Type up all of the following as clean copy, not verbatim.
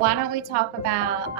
Why don't we talk about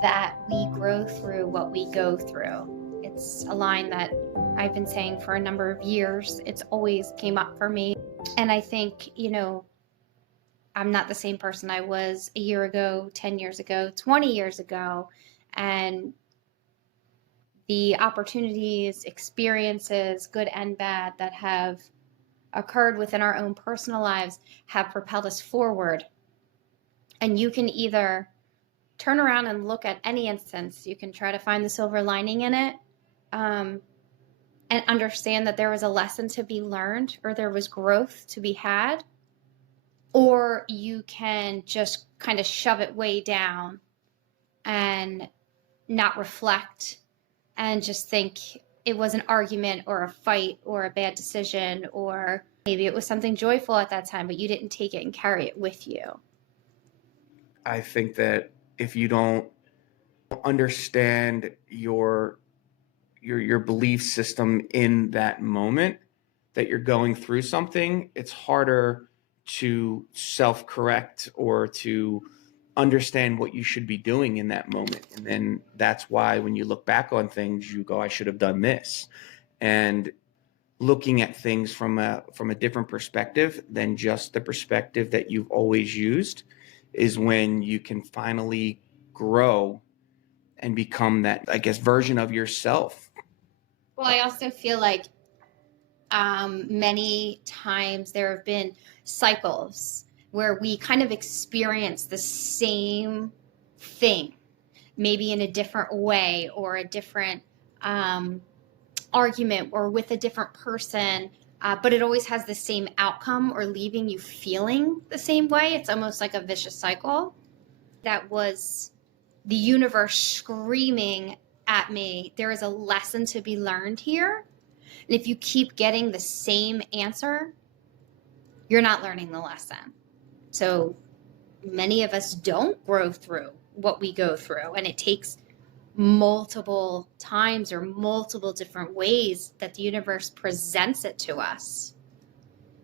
that we grow through what we go through? It's a line that I've been saying for a number of years. It's always came up for me. And I think, I'm not the same person I was a year ago, 10 years ago, 20 years ago. And the opportunities, experiences, good and bad, that have occurred within our own personal lives have propelled us forward. And you can either turn around and look at any instance. You can try to find the silver lining in it, and understand that there was a lesson to be learned or there was growth to be had. Or you can just kind of shove it way down and not reflect and just think it was an argument or a fight or a bad decision, or maybe it was something joyful at that time, but you didn't take it and carry it with you. I think that if you don't understand your belief system in that moment that you're going through something, it's harder to self-correct or to understand what you should be doing in that moment. And then that's why when you look back on things, you go, I should have done this. And looking at things from a different perspective than just the perspective that you've always used is when you can finally grow and become that, I guess, version of yourself. Well, I also feel like many times there have been cycles where we kind of experience the same thing, maybe in a different way or a different argument or with a different person, but it always has the same outcome or leaving you feeling the same way. It's almost like a vicious cycle. That was the universe screaming at me, there is a lesson to be learned here. And if you keep getting the same answer, you're not learning the lesson. So many of us don't grow through what we go through, and it takes multiple times or multiple different ways that the universe presents it to us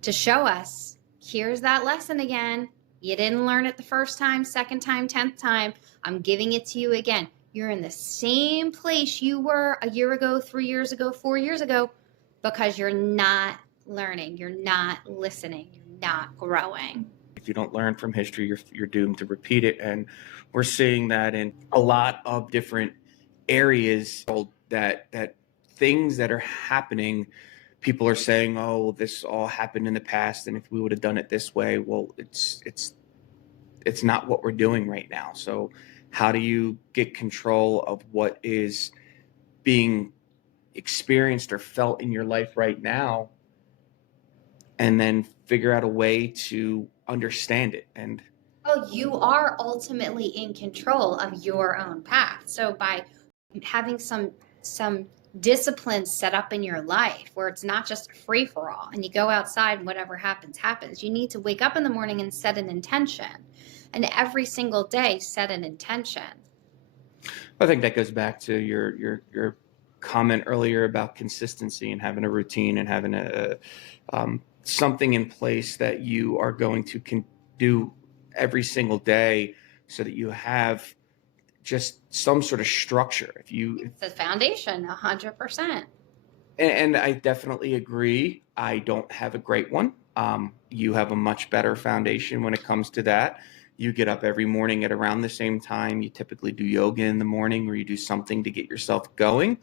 to show us, here's that lesson again. You didn't learn it the first time, second time, 10th time. I'm giving it to you again. You're in the same place you were a year ago, 3 years ago, 4 years ago, because you're not learning, you're not listening, you're not growing. If you don't learn from history, you're doomed to repeat it. And we're seeing that in a lot of different areas, that things that are happening, people are saying, oh, this all happened in the past, and if we would have done it this way, well, it's not what we're doing right now. So how do you get control of what is being experienced or felt in your life right now, and then figure out a way to understand it? And you are ultimately in control of your own path. So by having some discipline set up in your life where it's not just a free for all and you go outside and whatever happens happens, you need to wake up in the morning and set an intention, and every single day set an intention. I think that goes back to your comment earlier about consistency and having a routine and having a something in place that you are going to do every single day, so that you have just some sort of structure. It's the foundation, 100%. And I definitely agree. I don't have a great one. You have a much better foundation when it comes to that. You get up every morning at around the same time. You typically do yoga in the morning, or you do something to get yourself going.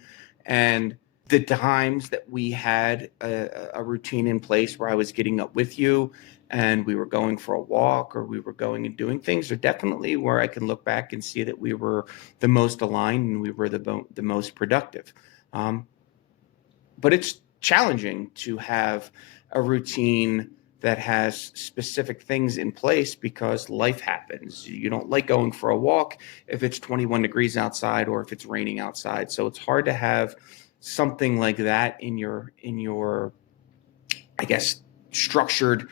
And the times that we had a routine in place where I was getting up with you and we were going for a walk or we were going and doing things are definitely where I can look back and see that we were the most aligned and we were the most productive. But it's challenging to have a routine that has specific things in place because life happens. You don't like going for a walk if it's 21 degrees outside or if it's raining outside. So it's hard to have something like that in your, I guess, structured,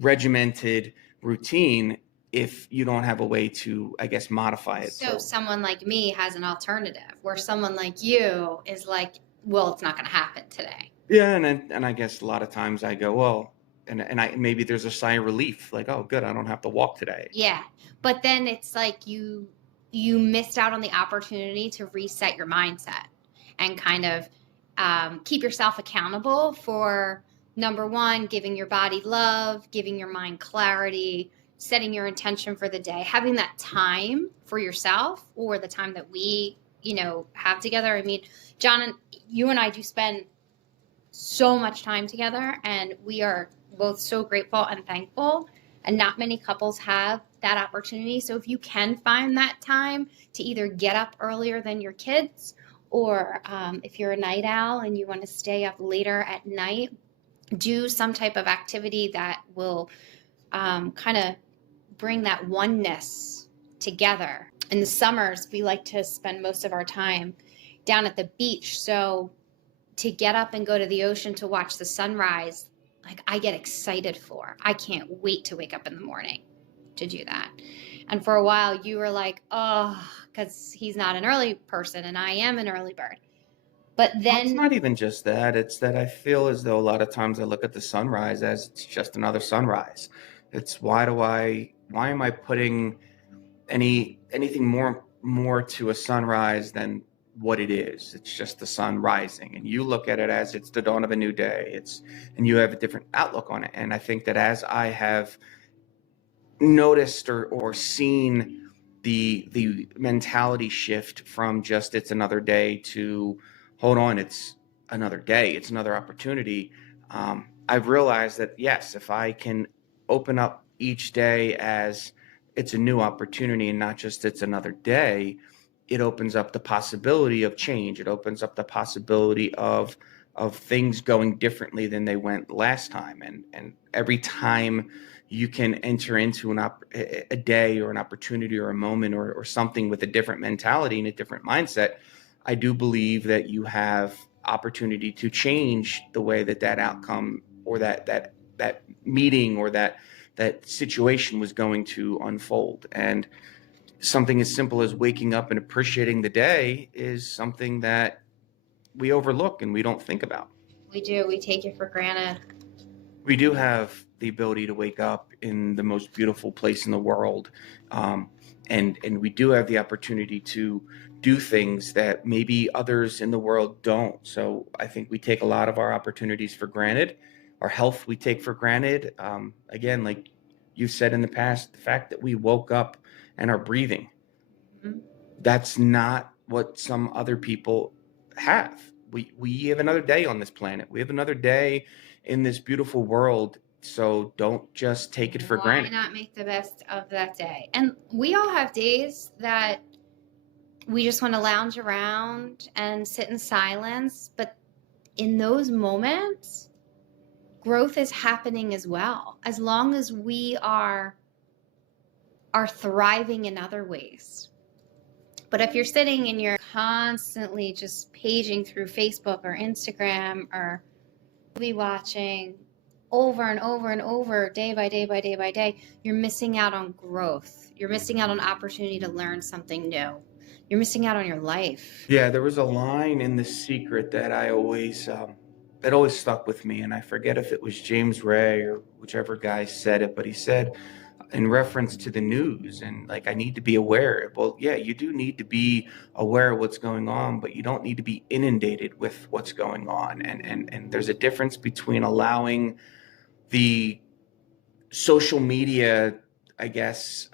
regimented routine if you don't have a way to, I guess, modify it. So someone like me has an alternative, where someone like you is like, well, it's not going to happen today. Yeah, and I guess a lot of times I go, well, and I maybe there's a sigh of relief, like, oh, good, I don't have to walk today. Yeah. But then it's like you missed out on the opportunity to reset your mindset and kind of keep yourself accountable for number one, giving your body love, giving your mind clarity, setting your intention for the day, having that time for yourself, or the time that we, have together. I mean, John, you and I do spend so much time together, and we are both so grateful and thankful, and not many couples have that opportunity. So if you can find that time to either get up earlier than your kids, or if you're a night owl and you want to stay up later at night, do some type of activity that will kind of bring that oneness together. In the summers, we like to spend most of our time down at the beach. So to get up and go to the ocean to watch the sunrise, like, I get excited for. I can't wait to wake up in the morning to do that. And for a while you were like, oh, because he's not an early person and I am an early bird. But Well, then it's not even just that. It's that I feel as though a lot of times I look at the sunrise as it's just another sunrise. It's why am I putting anything more to a sunrise than what it is? It's just the sun rising, and you look at it as it's the dawn of a new day. And you have a different outlook on it. And I think that as I have noticed or seen the mentality shift from just it's another day to hold on, it's another day, it's another opportunity. I've realized that yes, if I can open up each day as it's a new opportunity and not just it's another day, it opens up the possibility of change. It opens up the possibility of things going differently than they went last time. And every time you can enter into a day or an opportunity or a moment or something with a different mentality and a different mindset, I do believe that you have opportunity to change the way that outcome or that meeting or that situation was going to unfold. And something as simple as waking up and appreciating the day is something that we overlook and we don't think about. we do, we take it for granted. We do have the ability to wake up in the most beautiful place in the world, and we do have the opportunity to do things that maybe others in the world don't. So I think we take a lot of our opportunities for granted. Our health we take for granted. Again, like you've said in the past, the fact that we woke up and are breathing, that's not what some other people have. We have another day on this planet. We have another day in this beautiful world. So don't just take it for granted. Why not make the best of that day? And we all have days that we just want to lounge around and sit in silence. But in those moments, growth is happening as well, as long as we are thriving in other ways. But if you're sitting and you're constantly just paging through Facebook or Instagram or movie watching over and over and over, day by day by day by day, you're missing out on growth. You're missing out on opportunity to learn something new. You're missing out on your life. Yeah, there was a line in The Secret that I always that always stuck with me, and I forget if it was James Ray or whichever guy said it, but he said in reference to the news and like I need to be aware. Well, yeah, you do need to be aware of what's going on, but you don't need to be inundated with what's going on. And there's a difference between allowing the social media, I guess,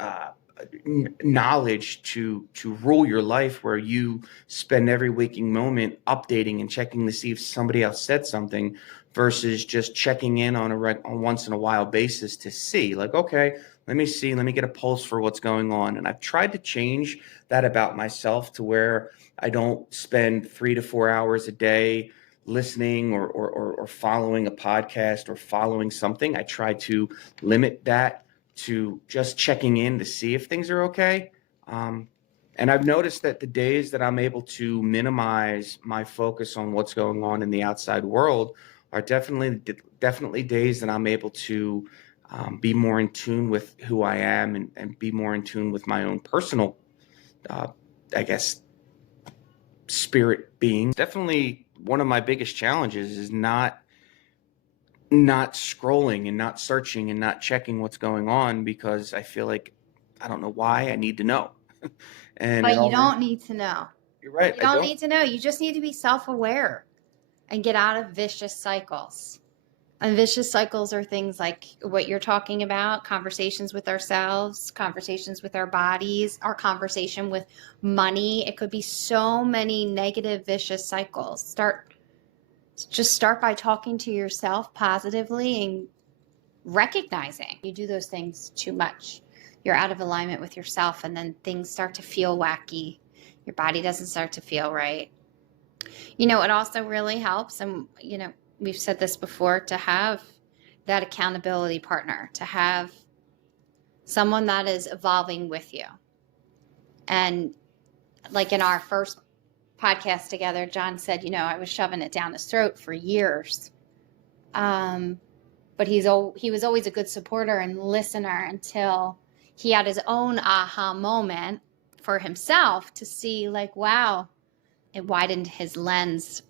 knowledge to rule your life, where you spend every waking moment updating and checking to see if somebody else said something, versus just checking in on a once in a while basis to see, like, okay, let me get a pulse for what's going on. And I've tried to change that about myself to where I don't spend 3 to 4 hours a day listening or following a podcast or following something. I try to limit that to just checking in to see if things are okay. And I've noticed that the days that I'm able to minimize my focus on what's going on in the outside world are definitely days that I'm able to be more in tune with who I am and be more in tune with my own personal, I guess, spirit being. Definitely one of my biggest challenges is not not scrolling and not searching and not checking what's going on because I feel like I don't know why I need to know. And it But you already, don't need to know. you're right, You I don't don't. need to know. You just need to be self-aware and get out of vicious cycles. And vicious cycles are things like what you're talking about, conversations with ourselves, conversations with our bodies, our conversation with money. It could be so many negative, vicious cycles. Start by talking to yourself positively and recognizing you do those things too much. You're out of alignment with yourself, and then things start to feel wacky. Your body doesn't start to feel right. It also really helps, and we've said this before, to have that accountability partner, to have someone that is evolving with you. And like in our first podcast together, John said, I was shoving it down his throat for years. But he was always a good supporter and listener until he had his own aha moment for himself to see, like, wow, it widened his lens,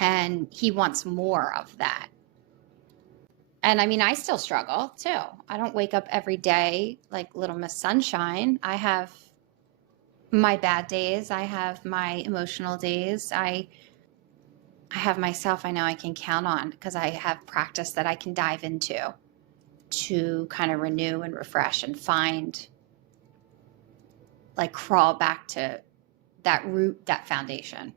and he wants more of that. And I mean, I still struggle too. I don't wake up every day like Little Miss Sunshine. I have my bad days. I have my emotional days. I have myself I know I can count on because I have practice that I can dive into to kind of renew and refresh and find, like, crawl back to that root, that foundation.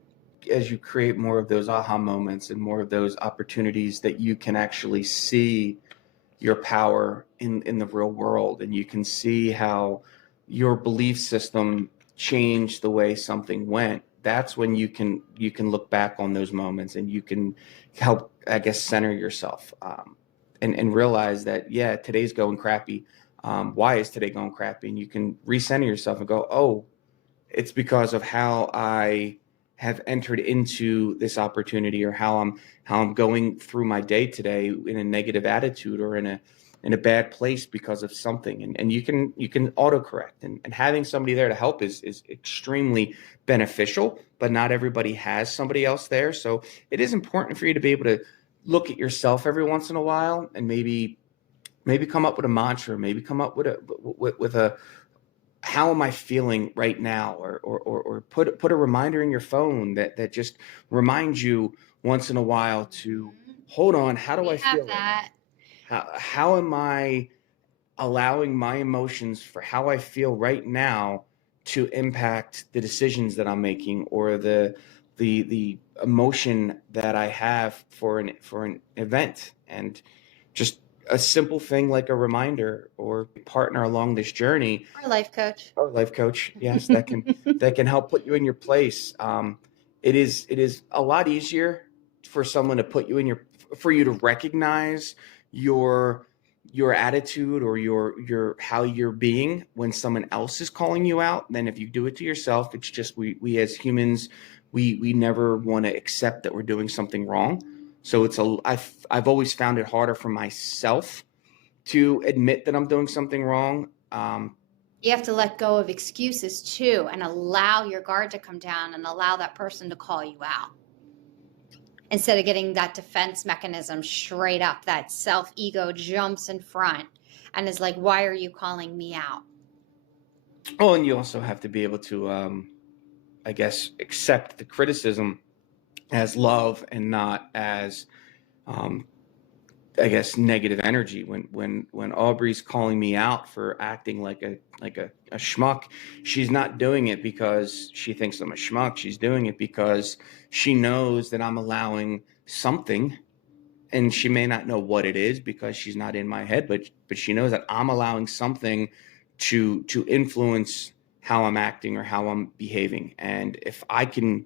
As you create more of those aha moments and more of those opportunities that you can actually see your power in the real world, and you can see how your belief system changed the way something went, that's when you can look back on those moments and you can help, I guess, center yourself, and realize that, yeah, today's going crappy. Why is today going crappy? And you can recenter yourself and go, oh, it's because of how I have entered into this opportunity, or how I'm going through my day today in a negative attitude or in a bad place because of something. And you can autocorrect, and having somebody there to help is extremely beneficial, but not everybody has somebody else there. So it is important for you to be able to look at yourself every once in a while, and maybe come up with a mantra, maybe come up with a how am I feeling right now, or put a reminder in your phone that just reminds you once in a while to hold on. How do We I have feel right that. now? How am I allowing my emotions for how I feel right now to impact the decisions that I'm making, or the emotion that I have for an event? And just a simple thing like a reminder or partner along this journey, Or life coach. or life coach, yes, that can help put you in your place. It is a lot easier for someone to put you in for you to recognize your attitude, or your how you're being when someone else is calling you out, than if you do it to yourself. It's just we as humans, we never want to accept that we're doing something wrong. So I've always found it harder for myself to admit that I'm doing something wrong. You have to let go of excuses too, and allow your guard to come down and allow that person to call you out. Instead of getting that defense mechanism straight up, that self-ego jumps in front and is like, why are you calling me out? Oh, and you also have to be able to, I guess, accept the criticism as love and not as, um, I guess, negative energy. When Aubrey's calling me out for acting like a schmuck, she's not doing it because she thinks I'm a schmuck. She's doing it because she knows that I'm allowing something, and she may not know what it is because she's not in my head, but she knows that I'm allowing something to influence how I'm acting or how I'm behaving. And if I can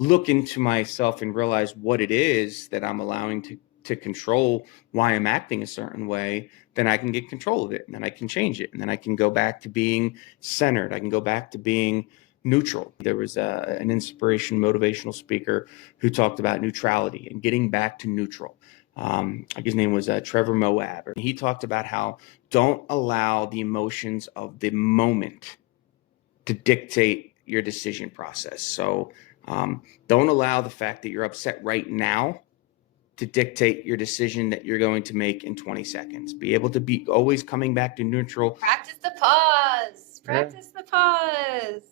look into myself and realize what it is that I'm allowing to control why I'm acting a certain way, then I can get control of it, and then I can change it, and then I can go back to being centered. I can go back to being neutral. There was an inspiration motivational speaker who talked about neutrality and getting back to neutral. Like, his name was Trevor Moab. He talked about how don't allow the emotions of the moment to dictate your decision process. So don't allow the fact that you're upset right now to dictate your decision that you're going to make in 20 seconds. Be able to be always coming back to neutral. Practice the pause. Practice the pause.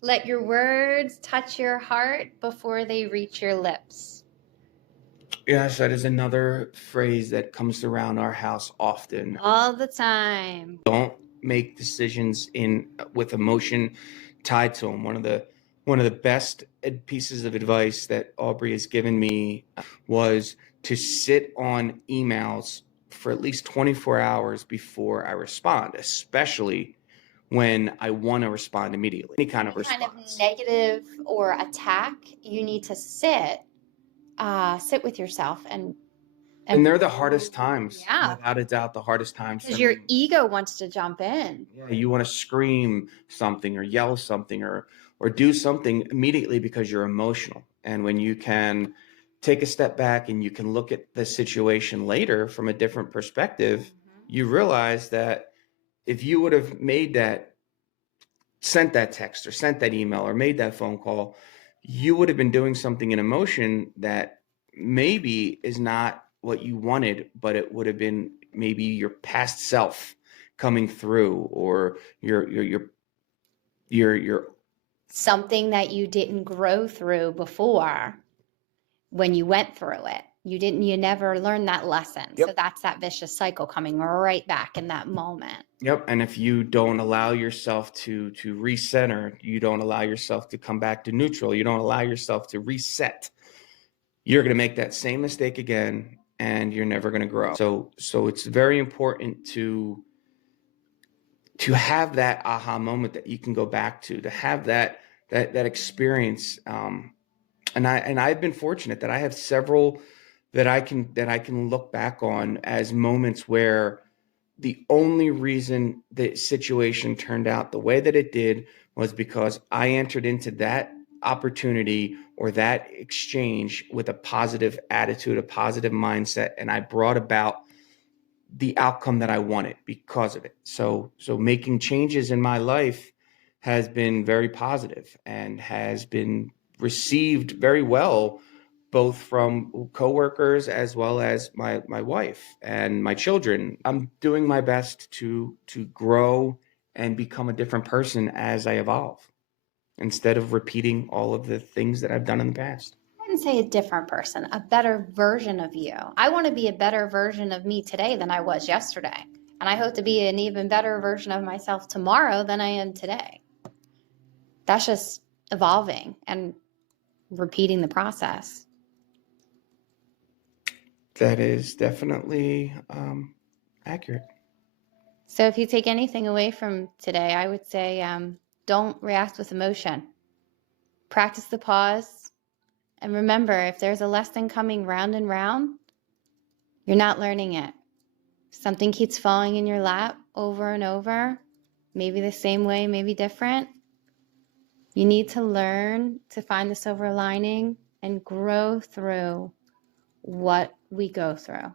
Let your words touch your heart before they reach your lips. Yes, that is another phrase that comes around our house often. All the time. Don't make decisions with emotion tied to them. One of the best pieces of advice that Aubrey has given me was to sit on emails for at least 24 hours before I respond, especially when I want to respond immediately. Any kind of response. Kind of negative or attack, you need to sit with yourself and they're the hardest times. Yeah. Without a doubt, the hardest times. Because your ego wants to jump in. Yeah, you want to scream something or yell something or do something immediately because you're emotional. And when you can take a step back and you can look at the situation later from a different perspective, you realize that if you would have sent that text or sent that email or made that phone call, you would have been doing something in emotion that maybe is not what you wanted, but it would have been maybe your past self coming through, or your something that you didn't grow through before when you went through it. You never learned that lesson. Yep. So that's that vicious cycle coming right back in that moment. Yep. And if you don't allow yourself to recenter, you don't allow yourself to come back to neutral, you don't allow yourself to reset, you're going to make that same mistake again and you're never going to grow. So it's very important to have that aha moment that you can go back to have that experience. And I've been fortunate that I have several that I can look back on as moments where the only reason the situation turned out the way that it did was because I entered into that opportunity or that exchange with a positive attitude, a positive mindset, and I brought about the outcome that I wanted because of it. So making changes in my life has been very positive and has been received very well, both from coworkers as well as my wife and my children. I'm doing my best to grow and become a different person as I evolve, instead of repeating all of the things that I've done in the past. I wouldn't say a different person, a better version of you. I want to be a better version of me today than I was yesterday. And I hope to be an even better version of myself tomorrow than I am today. That's just evolving and repeating the process. That is definitely accurate. So if you take anything away from today, I would say don't react with emotion. Practice the pause. And remember, if there's a lesson coming round and round, you're not learning it. Something keeps falling in your lap over and over, maybe the same way, maybe different. You need to learn to find the silver lining and grow through what we go through.